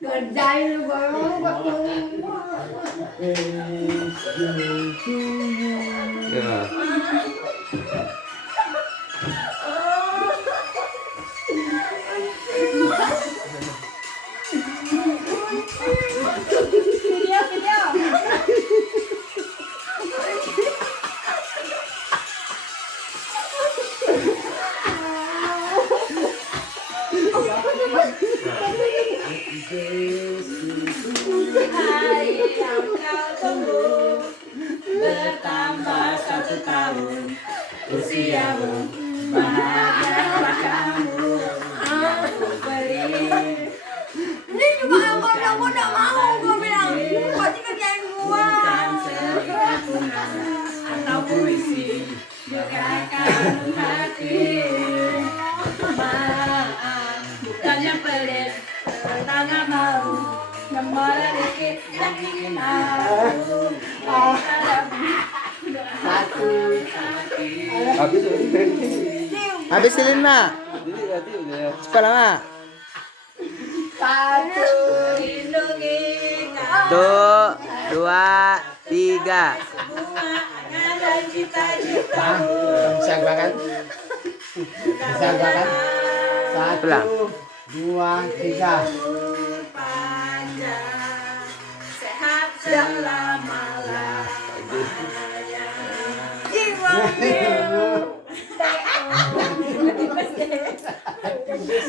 Kerjain lu baru Ya. Hari yang kau tunggu bertambah 1 tahun usiamu, bahagialah kamu yang ku beri. ini juga yang gua udah mau gua bilang pasti kerjain gua Bukan cerita bunga atau puisi bergerakkan hati. Maaf, bukannya pelit, tangan mau nomor dikit yang ingin aku Habis Habisin mak. jadi berarti udah Cepat mak. satu lindungi Tuh, 2, 3. bunga angan dan cita-citamu. Bisa banget. Bisa banget. 1, 2, 3. Panjang, sehat selama-lamanya. Jiwa